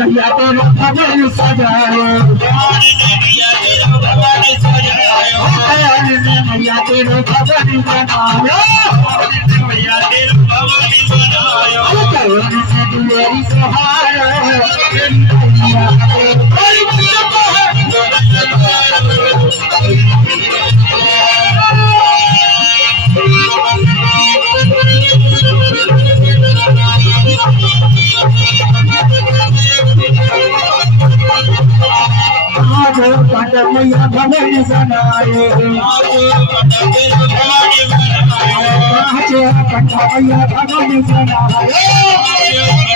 भैया तेरा भवन सजायो भैया तेरे भवन बनायो मेरी सहारा मैया भवन बनाए मैया भवन बनाए